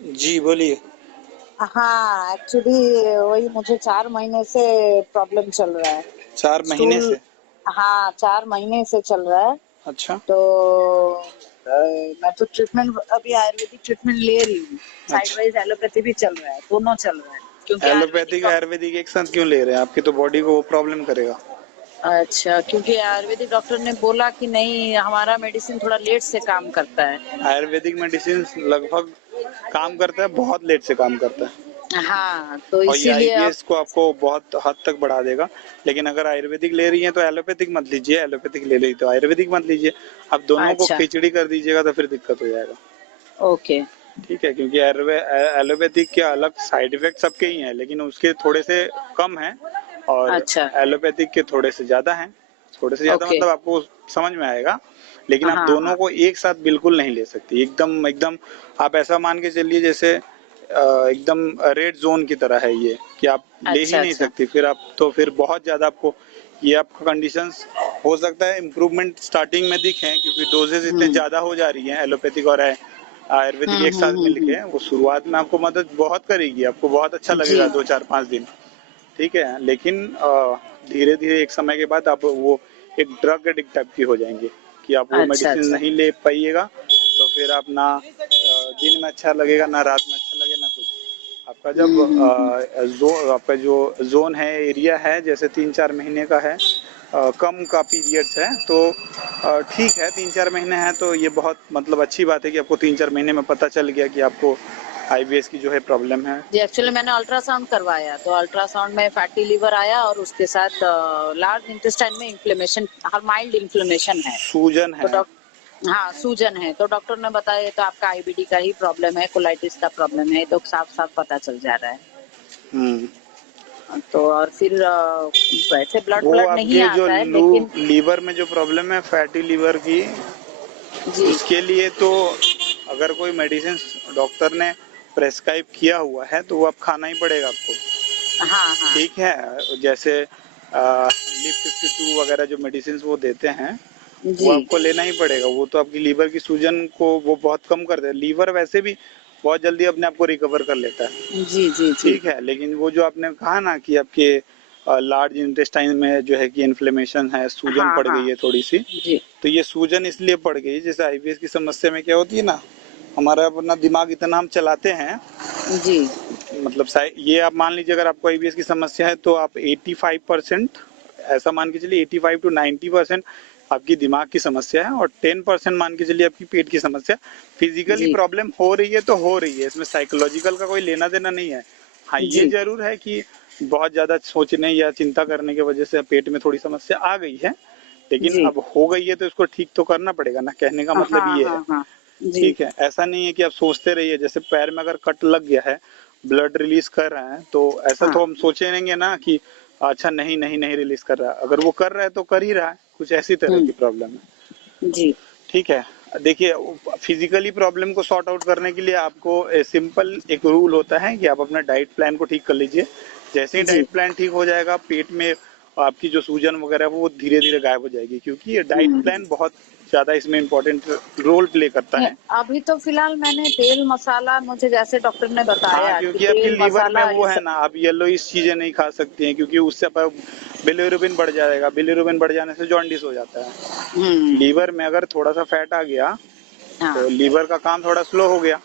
जी बोलिए। हाँ, एक्चुअली वही मुझे 4 महीने से प्रॉब्लम चल रहा है। 4 महीने स्टूल से? हाँ, 4 महीने से चल रहा है। अच्छा। तो मैं तो ट्रीटमेंट अभी आयुर्वेदिक ट्रीटमेंट ले रही हूँ। साइड अच्छा, वाइज एलोपैथी भी चल रहा है, दोनों चल रहा है। क्योंकि आयुर्वेदिक एलोपैथिक आयुर्वेदिक एक साथ क्यों ले रहे हैं? आपकी तो बॉडी को वो प्रॉब्लम करेगा। अच्छा, क्योंकि आयुर्वेदिक डॉक्टर ने बोला कि नहीं हमारा मेडिसिन थोड़ा लेट से काम करता है। आयुर्वेदिक मेडिसिन लगभग काम करता है, बहुत लेट से काम करता है। हाँ, तो और ये इसीलिए अब आईबीएस को आपको बहुत हद तक बढ़ा देगा। लेकिन अगर आयुर्वेदिक ले रही हैं तो एलोपैथिक मत लीजिए, एलोपैथिक ले रही तो आयुर्वेदिक मत लीजिए। अब दोनों को अच्छा, खिचड़ी कर दीजिएगा तो फिर दिक्कत हो जाएगा। ओके, ठीक है, क्योंकि एलोपैथिक के अलग साइड इफेक्ट सबके ही हैं, लेकिन उसके थोड़े से कम हैं और अच्छा, एलोपैथिक के थोड़े से ज़्यादा हैं। थोड़े से ज़्यादा ओके। मतलब आपको समझ में आएगा। लेकिन आप हाँ, दोनों हाँ। को एक साथ बिल्कुल नहीं ले सकती, एकदम एकदम। आप ऐसा मान के चलिए जैसे एकदम रेड जोन की तरह है ये, कि आप ले ही अच्छा, नहीं अच्छा। सकती। फिर आप तो फिर बहुत ज़्यादा आपको ये आपका कंडीशंस हो सकता है इम्प्रूवमेंट स्टार्टिंग में दिखे, क्योंकि डोजेज इतने हुँ। ज़्यादा हो जा रही हैं एलोपैथिक और आयुर्वेदिक हुँ, एक हुँ, साथ हुँ, हुँ। मिलके। वो शुरुआत में आपको मदद बहुत करेगी, आपको बहुत अच्छा जी। लगेगा 2 4 5 दिन। ठीक है, लेकिन धीरे धीरे एक समय के बाद आप वो एक ड्रग एडिक्ट टाइप की हो जाएंगे, कि आप वो अच्छा, मेडिसिन अच्छा। नहीं ले पाइएगा। तो फिर आप ना दिन में अच्छा लगेगा, ना रात में अच्छा लगे, ना कुछ। आपका जब हुँ, हुँ, हुँ। आपका जो जोन है, एरिया है, जैसे 3 4 महीने का है, कम का पीरियड्स है, तो ठीक है। 3 4 महीने हैं तो ये बहुत मतलब अच्छी बात है कि आपको 3 4 महीने में पता चल गया कि आपको आईबीएस की जो है प्रॉब्लम है। जी, एक्चुअली मैंने अल्ट्रासाउंड करवाया, तो अल्ट्रासाउंड में फैटी लिवर आया और उसके साथ लार्ज इंटेस्टाइन में इन्फ्लेमेशन माइल्ड इन्फ्लेमेशन है। सूजन तो है। हाँ, सूजन है। तो डॉक्टर ने बताया ये तो आपका आईबीडी का ही प्रॉब्लम है, कोलाइटिस का प्रॉब्लम है, ये तो साफ-साफ पता चल जा रहा है। हम्म। तो और फिर वैसे ब्लड वो ब्लड नहीं आपके जो आता है लेकिन लीवर में जो प्रॉब्लम है, फैटी लीवर की, जी। उसके लिए तो अगर कोई मेडिसिन डॉक्टर ने प्रेस्क्राइब किया हुआ है तो वो आप खाना ही पड़ेगा आपको। हाँ, हाँ। ठीक है, जैसे लिप 52 वगैरह जो मेडिसिन वो देते हैं, वो जी। आपको लेना ही पड़ेगा। वो तो आपकी लीवर की सूजन को वो बहुत कम कर दे। लीवर वैसे भी बहुत जल्दी अपने आप को रिकवर कर लेता है। जी, जी, जी। ठीक है, लेकिन वो जो आपने कहा ना कि आपके लार्ज इंटेस्टाइन में जो है कि इन्फ्लेमेशन है, सूजन हाँ, पड़ गई हाँ। है थोड़ी सी। जी, तो ये सूजन इसलिए पड़ गई, जैसे आईबीएस की समस्या में क्या होती है ना, हमारा अपना दिमाग इतना हम चलाते हैं। जी। मतलब ये आप मान लीजिए, अगर आपको आईबीएस की समस्या है तो आप 85%, ऐसा मान के चलिए 85 to 90% आपकी दिमाग की समस्या है, और 10% मान के चलिए आपकी पेट की समस्या। फिजिकली जी, प्रॉब्लम हो रही है तो हो रही है, इसमें साइकोलॉजिकल का कोई लेना देना नहीं है। हाँ, ये जी, जरूर है कि बहुत ज्यादा सोचने या चिंता करने की वजह से पेट में थोड़ी समस्या आ गई है। लेकिन जी। अब हो गई है तो इसको ठीक तो करना पड़ेगा ना, कहने का मतलब हाँ, ये है। हाँ, हाँ। जी। ठीक है, ऐसा नहीं है कि आप सोचते रहिए। जैसे पैर में अगर कट लग गया है, ब्लड रिलीज कर रहे हैं, तो ऐसा हाँ। तो हम सोचेंगे ना कि अच्छा नहीं नहीं नहीं रिलीज कर रहा है। अगर वो कर रहा है तो कर ही रहा है, कुछ ऐसी तरह हुँ। की प्रॉब्लम है। जी। ठीक है, देखिए, फिजिकली प्रॉब्लम को सॉर्ट आउट करने के लिए आपको सिंपल एक रूल होता है कि आप अपना डाइट प्लान को ठीक कर लीजिए। जैसे ही जी। डाइट प्लान ठीक हो जाएगा, पेट में आपकी जो सूजन वगैरह है वो धीरे धीरे गायब हो जाएगी, क्योंकि ये डाइट हुँ। प्लान बहुत ज्यादा इसमें इंपॉर्टेंट रोल प्ले करता नहीं, है। अभी तो फिलहाल मैंने तेल मसाला मुझे जैसे डॉक्टर ने हाँ, बताया कि क्योंकि आपकी तेल लीवर में मसाला वो ये है सब। ना, आप येलोइश चीजें नहीं खा सकती हैं, क्योंकि उससे आप बिलिरुबिन बढ़ जाएगा। बिलिरुबिन बढ़ जाने से जॉन्डिस हो जाता है। हुँ। लीवर में अगर थोड़ा सा फैट आ गया हाँ, तो लीवर का काम थोड़ा स्लो हो गया।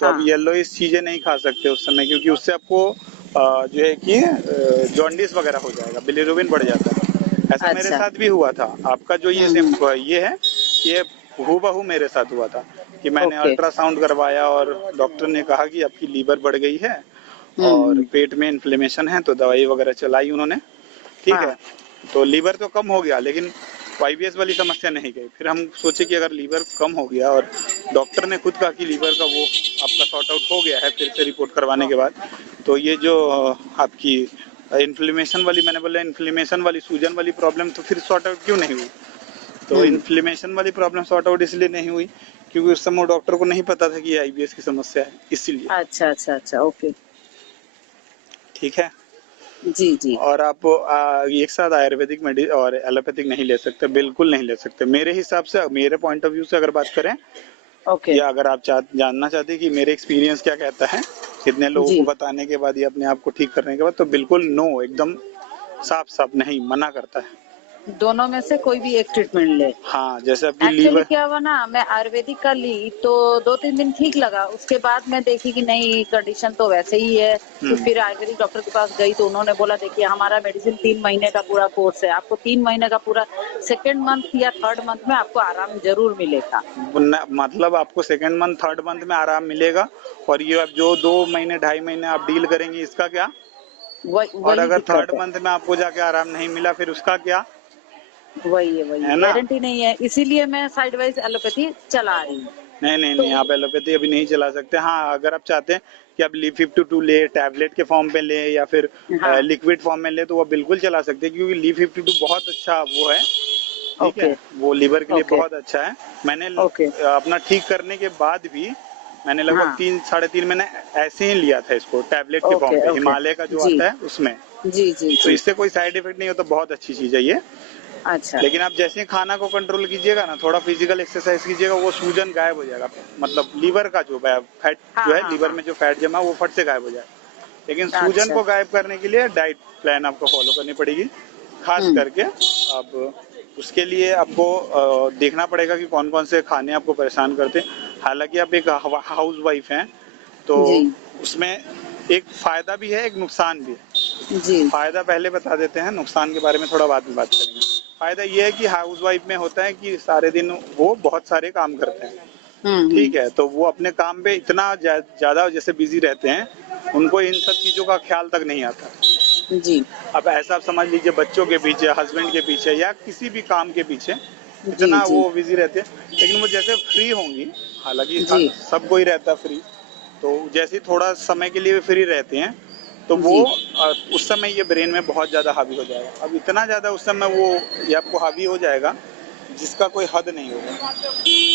तो आप हाँ, येलोइश चीजें नहीं खा सकते उस समय, क्योंकि उससे आपको जो है कि जॉन्डिस वगैरह हो जाएगा, बिलिरुबिन बढ़ जाता है। ऐसा मेरे अच्छा। साथ भी हुआ था। आपका जो हुँ, हुँ। ये है, ये हूबहू मेरे साथ हुआ था कि मैंने ओके। अल्ट्रासाउंड करवाया और डॉक्टर ने कहा कि आपकी लीवर बढ़ गई है हुँ, और हुँ। पेट में इन्फ्लेमेशन है, तो दवाई वगैरह चलाई उन्होंने। ठीक हाँ, है, तो लीवर तो कम हो गया, लेकिन आईबीएस वाली समस्या नहीं गई। फिर हम सोचे कि अगर लीवर कम हो गया और डॉक्टर ने खुद कहा कि लीवर का वो आपका सॉर्ट आउट हो गया है फिर से रिपोर्ट करवाने के बाद, तो ये जो आपकी इन्फ्लेमेशन वाली, मैंने बोला इन्फ्लेमेशन वाली सूजन वाली प्रॉब्लम तो फिर सॉर्ट आउट क्यों नहीं हुई। तो हुँ। इन्फ्लेमेशन वाली प्रॉब्लम सॉर्ट आउट इसलिए नहीं हुई क्योंकि उस समय डॉक्टर को नहीं पता था कि ये आईबीएस की समस्या है, इसीलिए। अच्छा, अच्छा, अच्छा, ओके। ठीक है, जी, जी। और आप एक साथ आयुर्वेदिक मेडि और एलोपैथिक नहीं ले सकते, बिल्कुल नहीं ले सकते। मेरे हिसाब से, मेरे पॉइंट ऑफ व्यू से अगर बात करें, ओके या अगर आप जानना चाहते हैं कि मेरे एक्सपीरियंस क्या कहता है कितने लोगों जी। को बताने के बाद, ये अपने आप को ठीक करने के बाद, तो बिल्कुल नो, एकदम साफ साफ नहीं, मना करता है। दोनों में से कोई भी एक ट्रीटमेंट ले। हाँ, जैसे आपकी एक्चुअली लीवर। क्या हुआ ना, मैं आयुर्वेदिक का ली तो 2-3 दिन ठीक लगा, उसके बाद मैं देखी कि नहीं कंडीशन तो वैसे ही है। तो हम्म। फिर आयुर्वेदिक डॉक्टर के पास गई तो उन्होंने बोला देखिए हमारा मेडिसिन 3 महीने का पूरा कोर्स है, आपको 3 महीने का पूरा सेकेंड मंथ या थर्ड मंथ में आपको आराम जरूर मिलेगा। मतलब आपको सेकेंड मंथ थर्ड मंथ में आराम मिलेगा, और ये अब जो 2 महीने 2.5 महीने आप डील करेंगे इसका क्या? और वही अगर थर्ड दिक्कत है, मंथ में आपको जाके आराम नहीं मिला फिर उसका क्या? वही है ना? गारंटी नहीं है, इसीलिए मैं साइड वाइज एलोपैथी चला रही हूँ। नहीं नहीं तो नहीं, आप एलोपैथी अभी नहीं चला सकते। हाँ, अगर आप चाहते हैं कि आप ली 52 ले, टैबलेट के फॉर्म पे ले या फिर हाँ लिक्विड फॉर्म में ले, तो वो बिल्कुल चला सकते हैं, क्योंकि ली 52 बहुत अच्छा वो है। ठीक ओके है, वो लीवर के लिए ओके बहुत अच्छा है। मैंने ओके अपना ठीक करने के बाद भी मैंने लगभग हाँ 3-3.5 महीने ऐसे ही लिया था इसको, टैबलेट के फॉर्म ओके पे, ओके हिमालय का जो जी आता है उसमें। जी जी तो जी इससे कोई साइड इफेक्ट नहीं होता, बहुत अच्छी चीज है ये। अच्छा लेकिन आप जैसे ही खाना को कंट्रोल कीजिएगा ना, थोड़ा फिजिकल एक्सरसाइज कीजिएगा, वो सूजन गायब हो जाएगा। मतलब लीवर का जो फैट हाँ जो है, हाँ लीवर हाँ में जो फैट जमा है वो फट से गायब हो जाएगा। लेकिन सूजन अच्छा को गायब करने के लिए डाइट प्लान आपको फॉलो करनी पड़ेगी, खास हम्म करके। अब उसके लिए आपको देखना पड़ेगा कि कौन कौन से खाने आपको परेशान करते हैं। हालांकि आप एक हाउस वाइफ हैं, तो जी उसमें एक फायदा भी है, एक नुकसान भी है। जी फायदा पहले बता देते हैं, नुकसान के बारे में थोड़ा बाद में बात करेंगे। फायदा ये है कि हाउस वाइफ में होता है कि सारे दिन वो बहुत सारे काम करते हैं। ठीक है, तो वो अपने काम पे इतना ज्यादा जैसे बिजी रहते हैं, उनको इन सब चीजों का ख्याल तक नहीं आता। जी अब ऐसा आप समझ लीजिए, बच्चों के पीछे, हस्बैंड के पीछे, या किसी भी काम के पीछे जी इतना जी वो बिजी रहते हैं। लेकिन वो जैसे फ्री होंगी, हालांकि जी सबको ही रहता फ्री, तो जैसे ही थोड़ा समय के लिए फ्री रहते हैं, तो वो जी उस समय ये ब्रेन में बहुत ज़्यादा हावी हो जाएगा। अब इतना ज़्यादा उस समय वो ये आपको हावी हो जाएगा जिसका कोई हद नहीं होगा।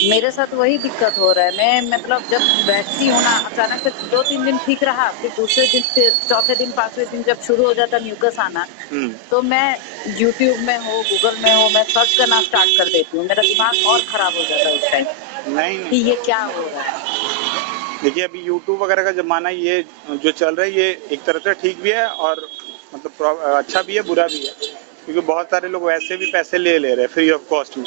मेरे साथ वही दिक्कत हो रहा है। मैं मतलब जब बैठती हूँ ना, अचानक से 2-3 दिन ठीक रहा, फिर दूसरे दिन, फिर चौथे दिन, पांचवें दिन जब शुरू हो जाता म्यूकस आना, हम्म। तो मैं यूट्यूब में हो, गूगल में हो, मैं सर्च करना स्टार्ट कर देती हूँ। मेरा दिमाग और खराब हो जाता है उस टाइम नहीं कि नहीं, ये क्या हो रहा है। देखिए अभी यूट्यूब वगैरह का ज़माना, ये जो चल रहा है ये एक तरह से ठीक भी है, और मतलब अच्छा भी है, बुरा भी है। क्योंकि बहुत सारे लोग वैसे भी पैसे ले ले रहे हैं फ्री ऑफ कॉस्ट में,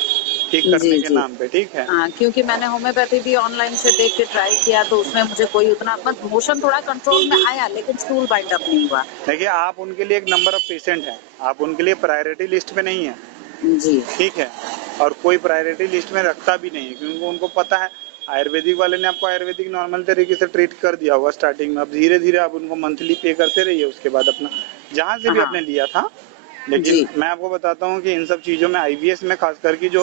ठीक करने जी के जी नाम पे। ठीक है। हाँ, क्योंकि मैंने होम्योपैथी भी ऑनलाइन से देख के ट्राई किया, तो उसमें मुझे कोई उतना मतलब मोशन थोड़ा कंट्रोल में आया, लेकिन स्टूल बाइंड अप नहीं हुआ। देखिए, आप उनके लिए एक नंबर ऑफ पेशेंट हैं, आप उनके लिए प्रायोरिटी लिस्ट में नहीं है। जी ठीक है। और कोई प्रायोरिटी लिस्ट में रखता भी नहीं है, क्योंकि उनको पता है आयुर्वेदिक वाले ने आपको आयुर्वेदिक नॉर्मल तरीके से ट्रीट कर दिया होगा स्टार्टिंग में। अब धीरे धीरे आप उनको मंथली पे करते रहिए, उसके बाद अपना जहाँ से भी हाँ आपने लिया था। लेकिन जी मैं आपको बताता हूँ कि इन सब चीज़ों में, आईवीएस में खास करके, जो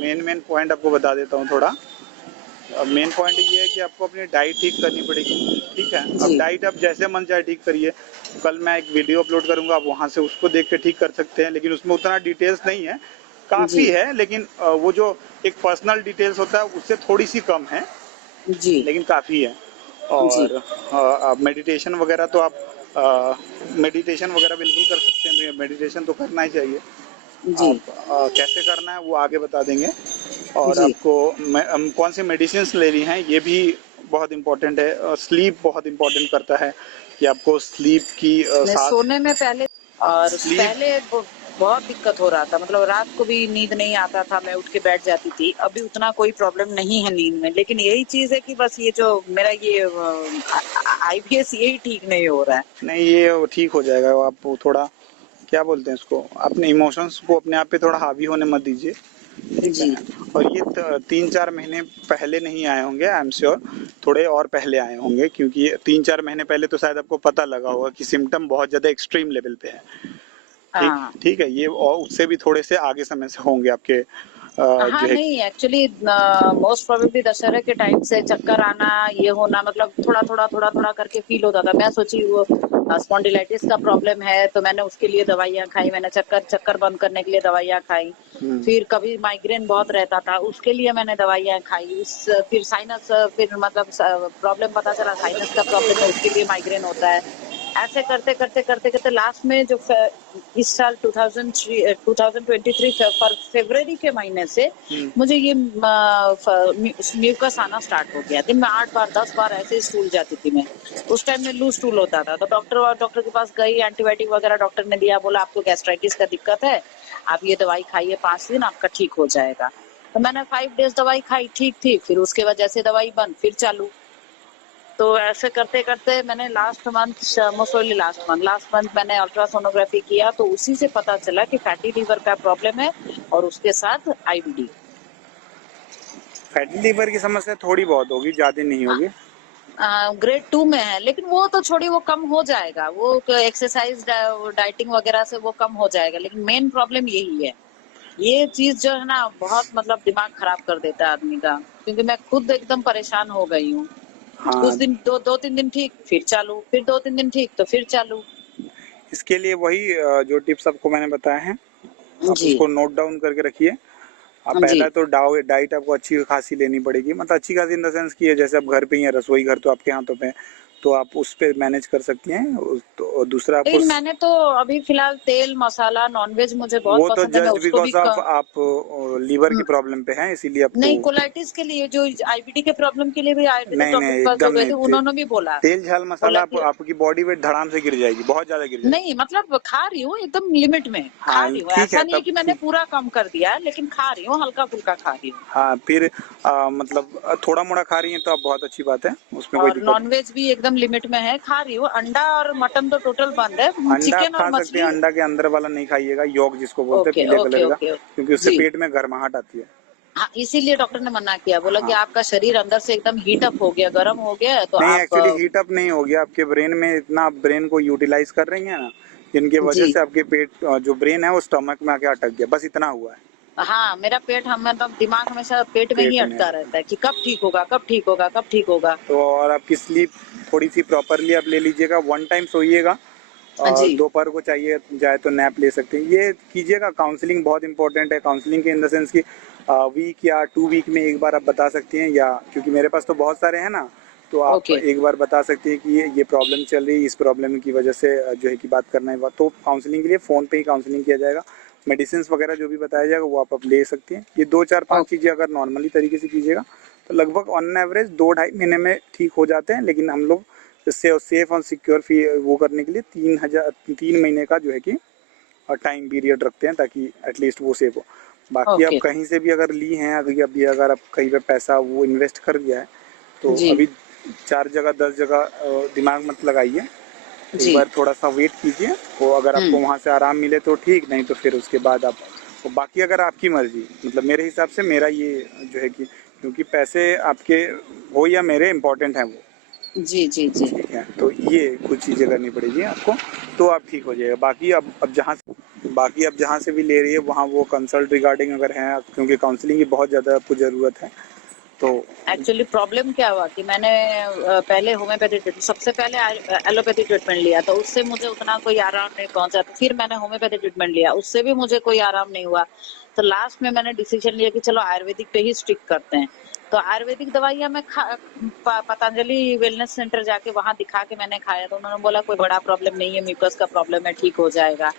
मेन मेन पॉइंट आपको बता देता हूँ थोड़ा। मेन पॉइंट ये है कि आपको अपनी डाइट ठीक करनी पड़ेगी। ठीक है, अब जी डाइट आप जैसे मन चाहे ठीक करिए। कल मैं एक वीडियो अपलोड करूंगा, आप वहां से उसको देख के ठीक कर सकते हैं, लेकिन उसमें उतना डिटेल्स नहीं है, काफ़ी जी है, लेकिन वो जो एक पर्सनल डिटेल्स होता है उससे थोड़ी सी कम है, जी लेकिन काफ़ी है। जी और मेडिटेशन वगैरह तो आप मेडिटेशन वगैरह बिल्कुल कर सकते हैं, मेडिटेशन तो करना ही चाहिए। जी आप कैसे करना है वो आगे बता देंगे। और जी आपको कौन सी मेडिसिन लेनी है ये भी बहुत इम्पोर्टेंट है। स्लीप बहुत इम्पोर्टेंट करता है, कि आपको स्लीप की मैं साथ सोने में पहले, और स्लीप। पहले बहुत दिक्कत हो रहा था, मतलब रात को भी नींद नहीं आता था, मैं उठ के बैठ जाती थी। अभी उतना कोई प्रॉब्लम नहीं है नींद में, लेकिन यही चीज है कि बस ये जो मेरा ये आईबीएस यही ठीक नहीं हो रहा है। नहीं, ये ठीक हो जाएगा। आप थोड़ा क्या बोलते हैं इसको, अपने इमोशंस को अपने आप पे थोड़ा हावी होने मत दीजिए। ठीक है। जी और ये 3-4 महीने पहले नहीं आए होंगे, आई एम श्योर, थोड़े और पहले आए होंगे, क्योंकि 3-4 महीने पहले तो शायद आपको पता लगा होगा कि सिम्टम बहुत ज़्यादा एक्सट्रीम लेवल पे है। ठीक हाँ ठीक है, ये और उससे भी थोड़े से आगे समय से होंगे आपके हाँ, जो है। नहीं एक्चुअली मोस्ट प्रोबेबली दशहरे के टाइम से चक्कर आना, ये होना, मतलब थोड़ा थोड़ा करके फील होता था। मैं सोची वो स्पॉन्डिलाइटिस का प्रॉब्लम है, तो मैंने उसके लिए दवाइयाँ खाई, मैंने चक्कर बंद करने के लिए दवाइयाँ खाई। हम्म। फिर कभी माइग्रेन बहुत रहता था, उसके लिए मैंने दवाइयाँ खाई। फिर साइनस, फिर मतलब प्रॉब्लम पता चला साइनस का प्रॉब्लम है, उसके लिए माइग्रेन होता है। ऐसे करते करते करते करते लास्ट में जो इस साल 2023 फरवरी के महीने से मुझे ये म्यूकस आना स्टार्ट हो गया। दिन में 8 बार 10 बार ऐसे ही स्टूल जाती थी मैं। उस टाइम में लूज स्टूल होता था, तो डॉक्टर के पास गई, एंटीबायोटिक वगैरह डॉक्टर ने दिया, बोला आपको गैस्ट्राइटिस का दिक्कत है, आप ये दवाई खाइए 5 दिन, आपका ठीक हो जाएगा। तो मैंने 5 डेज दवाई खाई, ठीक थी। फिर उसके बाद जैसे दवाई बंद, फिर चालू। तो ऐसे करते करते मैंने लास्ट मंथ मैंने अल्ट्रासोनोग्राफी किया, तो उसी से पता चला कि फैटी लीवर का प्रॉब्लम है और उसके साथ आईबीडी। फैटी लीवर की समस्या थोड़ी बहुत होगी, ज्यादा नहीं होगी। ग्रेड 2 में है, लेकिन वो तो छोड़ी, वो कम हो जाएगा, वो एक्सरसाइज डाइटिंग वगैरह से वो कम हो जाएगा। लेकिन मेन प्रॉब्लम यही है, ये चीज जो है ना बहुत मतलब दिमाग खराब कर देता है आदमी का, क्योंकि मैं खुद एकदम परेशान हो गई हूँ। कुछ हाँ, दिन 2-3 दिन ठीक, फिर चालू, फिर 2-3 दिन ठीक, तो फिर चालू। इसके लिए वही जो टिप्स आपको मैंने बताए हैं, आप जी उसको नोट डाउन करके रखिए। आप जी। पहला तो डाइट आपको अच्छी खासी लेनी पड़ेगी, मतलब अच्छी खासी इन द सेंस की है, जैसे आप घर पे ही हैं, रसोई घर तो आपके हाथों पे है, तो आप उस पे मैनेज कर सकती हैं। तो दूसरा आपको लेकिन मैंने तो अभी फिलहाल तेल मसाला नॉनवेज मुझे बहुत वो तो पसंद है, मैं जस्ट उसको भी बिकॉज ऑफ आप लीवर की प्रॉब्लम पे हैं, इसीलिए आपको। नहीं, कोलाइटिस के लिए, जो आईबीडी के प्रॉब्लम के लिए भी आयुर्वेदिक नहीं डॉक्टर नहीं, के पास जो एकदम गए नहीं। थे, उन्होंने भी बोला तेल झाल मसाला बोला कि आपकी बॉडी वेट धड़ाम से गिर जाएगी, बहुत ज्यादा गिर जाएगी। नहीं, मतलब खा रही हूँ एकदम लिमिट में, खा हाँ रही हूँ, ठीक ऐसा है, नहीं है तब कि मैंने ठीक। पूरा कम कर दिया है, लेकिन खा रही हूँ, हल्का फुल्का खा रही हूँ। हाँ फिर मतलब थोड़ा मोड़ा खा रही हैं तो आप, बहुत अच्छी बात है, उसमें कोई और दिक्कत नहीं। नॉनवेज भी एकदम लिमिट में है, खा रही हूँ। अंडा और मटन तो टोटल बंद है, अंडा आप चिकन और खा सकते हैं, मछली। अंडा के अंदर वाला नहीं खाइएगा, यॉक जिसको बोलते हैं, ओके पीले ओके कलर का, ओके। क्योंकि उससे जी पेट में गर्माहट आती है। हाँ, इसीलिए डॉक्टर ने मना किया, बोला कि हाँ, आपका शरीर अंदर से एकदम हीट अप हो गया, गर्म हो गया है, तो नहीं आप एक्चुअली हीट अप नहीं हो गया, आपके ब्रेन में इतना, आप ब्रेन को यूटिलाइज कर रही हैं ना, जिनकी वजह जी से आपके पेट जो ब्रेन है वो स्टमक में आके अटक गया, बस इतना हुआ है। हाँ, मेरा पेट, हम मतलब दिमाग हमेशा पेट में ही पेट में अटका अटक रहता है कि कब ठीक होगा, कब ठीक होगा, कब ठीक होगा। तो, और आपकी स्लीप थोड़ी सी प्रॉपरली आप ले लीजिएगा, 1 टाइम सोइएगा, और जी दोपहर को चाहिए जाए तो नैप ले सकते हैं, ये कीजिएगा। काउंसलिंग बहुत इंपॉर्टेंट है, काउंसलिंग के इन द सेंस की वीक या 2 वीक में एक बार आप बता सकती हैं, या क्योंकि मेरे पास तो बहुत सारे हैं ना, तो आप ओके एक बार बता सकती हैं कि ये प्रॉब्लम चल रही है, इस प्रॉब्लम की वजह से जो है कि बात करना है, तो काउंसलिंग के लिए फ़ोन पे ही काउंसलिंग किया जाएगा। मेडिसिन वगैरह जो भी बताया जाएगा वो आप ले सकती हैं। ये 2 4 5 चीज़ें अगर नॉर्मली तरीके से कीजिएगा तो लगभग ऑन एवरेज 2 ढाई महीने में ठीक हो जाते हैं, लेकिन हम लोग इससे सेफ और सिक्योर फी वो करने के लिए 3 महीने का जो है कि टाइम पीरियड रखते हैं, ताकि एटलीस्ट वो सेफ हो। बाकी आप ओके। कहीं से भी अगर ली हैं, अगर आप कहीं पे पैसा वो इन्वेस्ट कर दिया है, तो जी अभी 4 जगह 10 जगह दिमाग मत लगाइए, एक जी। बार थोड़ा सा वेट कीजिए, वो अगर आपको हम्म। वहाँ से आराम मिले तो ठीक, नहीं तो फिर उसके बाद आप, तो बाकी अगर आपकी मर्जी, मतलब मेरे हिसाब से मेरा ये जो है कि, क्योंकि पैसे आपके हो या मेरे इम्पोर्टेंट हैं वो, जी जी जी। ठीक है, तो ये कुछ चीज़ें करनी पड़ेगी आपको, तो आप ठीक हो जाएगा। बाकी अब जहाँ से भी ले रही है वहाँ वो कंसल्ट रिगार्डिंग अगर है, क्योंकि काउंसलिंग की बहुत ज़्यादा आपको ज़रूरत है, तो एक्चुअली प्रॉब्लम क्या हुआ कि मैंने पहले होम्योपैथी सबसे पहले एलोपैथी ट्रीटमेंट लिया, तो उससे मुझे उतना कोई आराम नहीं पहुंचा। तो फिर मैंने होम्योपैथी ट्रीटमेंट लिया, उससे भी मुझे कोई आराम नहीं हुआ। तो लास्ट में मैंने डिसीजन लिया कि चलो आयुर्वेदिक पे ही स्टिक करते हैं। तो आयुर्वेदिक दवाइयाँ मैं पतंजलि वेलनेस सेंटर जाके वहां दिखा के मैंने खाया, तो उन्होंने बोला कोई बड़ा प्रॉब्लम नहीं है, म्यूकस का प्रॉब्लम है, ठीक हो जाएगा,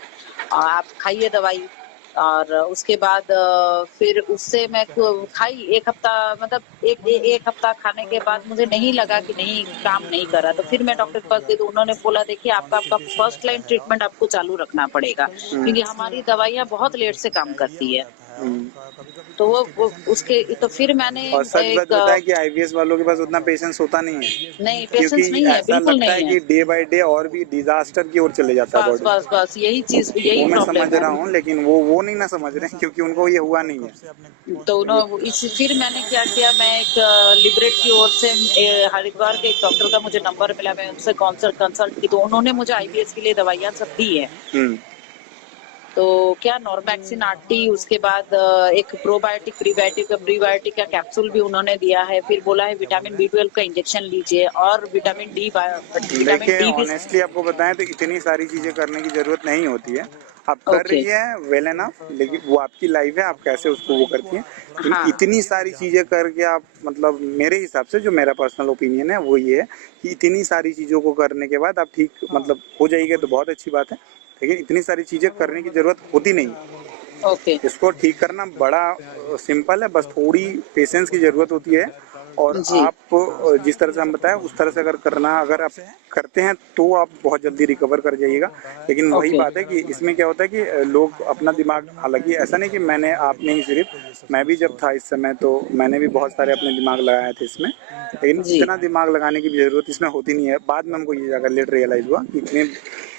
और आप खाइए दवाई। और उसके बाद फिर उससे मैं खाई 1 हफ्ता, मतलब एक हफ्ता खाने के बाद मुझे नहीं लगा कि नहीं, काम नहीं कर रहा, तो फिर मैं डॉक्टर के पास गई, तो उन्होंने बोला देखिए आपका फर्स्ट लाइन ट्रीटमेंट आपको चालू रखना पड़ेगा, क्योंकि हमारी दवाइयाँ बहुत लेट से काम करती है। हम्म। तो वो उसके तो फिर मैंने और सच बात एक बताए कि आईवीएस वालों के पास उतना पेशेंस होता नहीं है, नहीं, क्योंकि पेशेंस नहीं है, ऐसा बिल्कुल लगता है नहीं है। कि डे बाय डे और भी डिजास्टर की ओर चले जाता है बस बॉडी। बस बस यही चीज, यही वो मैं समझ प्रॉब्लम है। रहा हूँ, लेकिन वो नहीं ना समझ रहे हैं, क्योंकि उनको ये हुआ नहीं है। तो ये फिर मैंने क्या किया, मैं एक लिबरेट की ओर से हरिद्वार के एक डॉक्टर का मुझे नंबर मिला, मैं उनसे कंसल्ट की, तो उन्होंने मुझे आईबीएस के लिए दवाइयाँ सब दी है। हम्म। तो क्या नॉर्मैक्सिन 8T, उसके बाद एक प्रोबायोटिक प्रीबायोटिक का कैप्सूल भी उन्होंने दिया है। फिर बोला है विटामिन B12 का इंजेक्शन लीजिए, और विटामिन डी देखिए भी। ऑनेस्टली आपको बताएं तो इतनी सारी चीज़ें करने की ज़रूरत नहीं होती है। आप कर ओके। रही है वेल एनफ, लेकिन वो आपकी लाइफ है, आप कैसे उसको वो करती हैं। लेकिन हाँ। इतनी सारी चीजें करके आप मतलब मेरे हिसाब से जो मेरा पर्सनल ओपिनियन है वो ये है कि इतनी सारी चीजों को करने के बाद आप ठीक मतलब हो जाएगी तो बहुत अच्छी बात है, लेकिन इतनी सारी चीजें करने की जरूरत होती नहीं है। ओके। इसको ठीक करना बड़ा सिंपल है, बस थोड़ी पेशेंस की ज़रूरत होती है। और जी। आप जिस तरह से हम बताएं उस तरह से अगर करना अगर आप करते हैं तो आप बहुत जल्दी रिकवर कर जाइएगा। लेकिन वही ओके। बात है कि इसमें क्या होता है कि लोग अपना दिमाग, हालांकि ऐसा नहीं कि मैंने आपने ही सिर्फ, मैं भी जब था इस समय तो मैंने भी बहुत सारे अपने दिमाग लगाए थे इसमें, लेकिन जी। इतना दिमाग लगाने की भी ज़रूरत इसमें होती नहीं है। बाद में हमको ये जाकर लेट रियलाइज़ हुआ कि इतने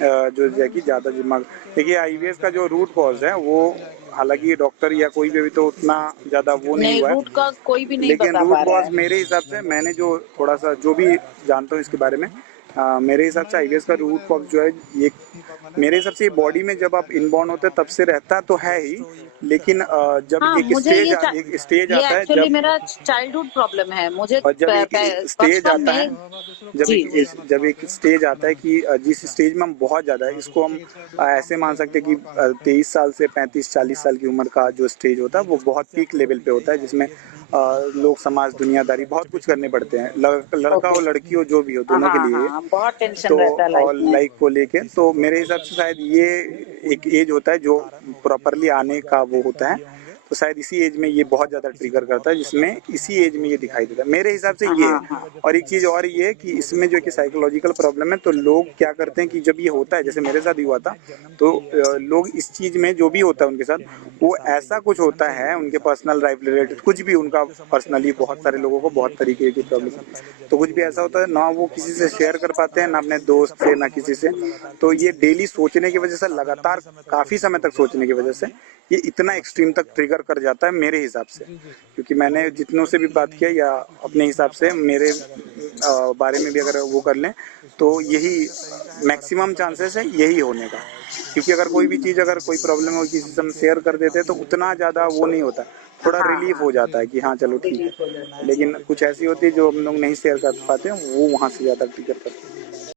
जो है कि ज़्यादा दिमाग, देखिए आईवीएस का जो रूट कॉज है वो, हालांकि डॉक्टर या कोई भी अभी तो उतना ज़्यादा वो नहीं नहीं, हुआ है, रूट कॉज़ कोई भी नहीं लेकिन बता रूट पा रहा कॉज है। मेरे हिसाब से मैंने जो थोड़ा सा जो भी जानता हूँ इसके बारे में, मेरे हिसाब से आईवीएस का रूट कॉज जो है ये, मेरे हिसाब से ये बॉडी में जब आप इनबॉर्न होते हैं तब से रहता तो है ही, लेकिन जब हाँ, मुझे एक स्टेज ये आता है एक्चुअली जब, मेरा चाइल्डहुड प्रॉब्लम है। मुझे और जब एक स्टेज बचपन आता है, में। जी। जब एक स्टेज आता है कि जिस स्टेज में हम बहुत ज़्यादा है, इसको हम ऐसे मान सकते हैं कि 23 साल से 35-40 साल की उम्र का जो स्टेज होता है वो बहुत पीक लेवल पे होता है, जिसमें लोग समाज दुनियादारी बहुत कुछ करने पड़ते हैं, लड़का ओके। हो लड़की हो जो भी हो हाँ, दोनों के लिए। हाँ, बहुत टेंशन तो रहता है लाइफ और में। लाइफ को लेके तो मेरे हिसाब से शायद ये एक एज होता है जो प्रॉपरली आने का वो होता है, तो शायद इसी एज में ये बहुत ज़्यादा ट्रिगर करता है, जिसमें इसी एज में ये दिखाई देता है मेरे हिसाब से ये है। हाँ, हाँ। और एक चीज़ और ये है कि इसमें जो है कि साइकोलॉजिकल प्रॉब्लम है, तो लोग क्या करते हैं कि जब ये होता है, जैसे मेरे साथ ही हुआ था, तो लोग इस चीज़ में जो भी होता है उनके साथ, वो ऐसा कुछ होता है उनके पर्सनल लाइफ रिलेटेड, कुछ भी उनका पर्सनली, बहुत सारे लोगों को बहुत तरीके की प्रॉब्लम, तो कुछ भी ऐसा होता है ना वो किसी से शेयर कर पाते हैं, ना अपने दोस्त से, ना किसी से। तो ये डेली सोचने की वजह से, लगातार काफ़ी समय तक सोचने की वजह से ये इतना एक्सट्रीम तक ट्रिगर कर जाता है मेरे हिसाब से, क्योंकि मैंने जितनों से भी बात किया या अपने हिसाब से मेरे बारे में भी अगर वो कर लें तो यही मैक्सिमम चांसेस है यही होने का, क्योंकि अगर कोई भी चीज़, अगर कोई प्रॉब्लम हो किसी से हम शेयर कर देते हैं तो उतना ज़्यादा वो नहीं होता, थोड़ा हाँ, रिलीफ हो जाता है कि हाँ चलो ठीक रिलीफ हो है। जाता है। लेकिन कुछ ऐसी होती है जो हम लोग नहीं शेयर कर पाते हैं, वो वहाँ से ज़्यादा ट्रिगर करते हैं।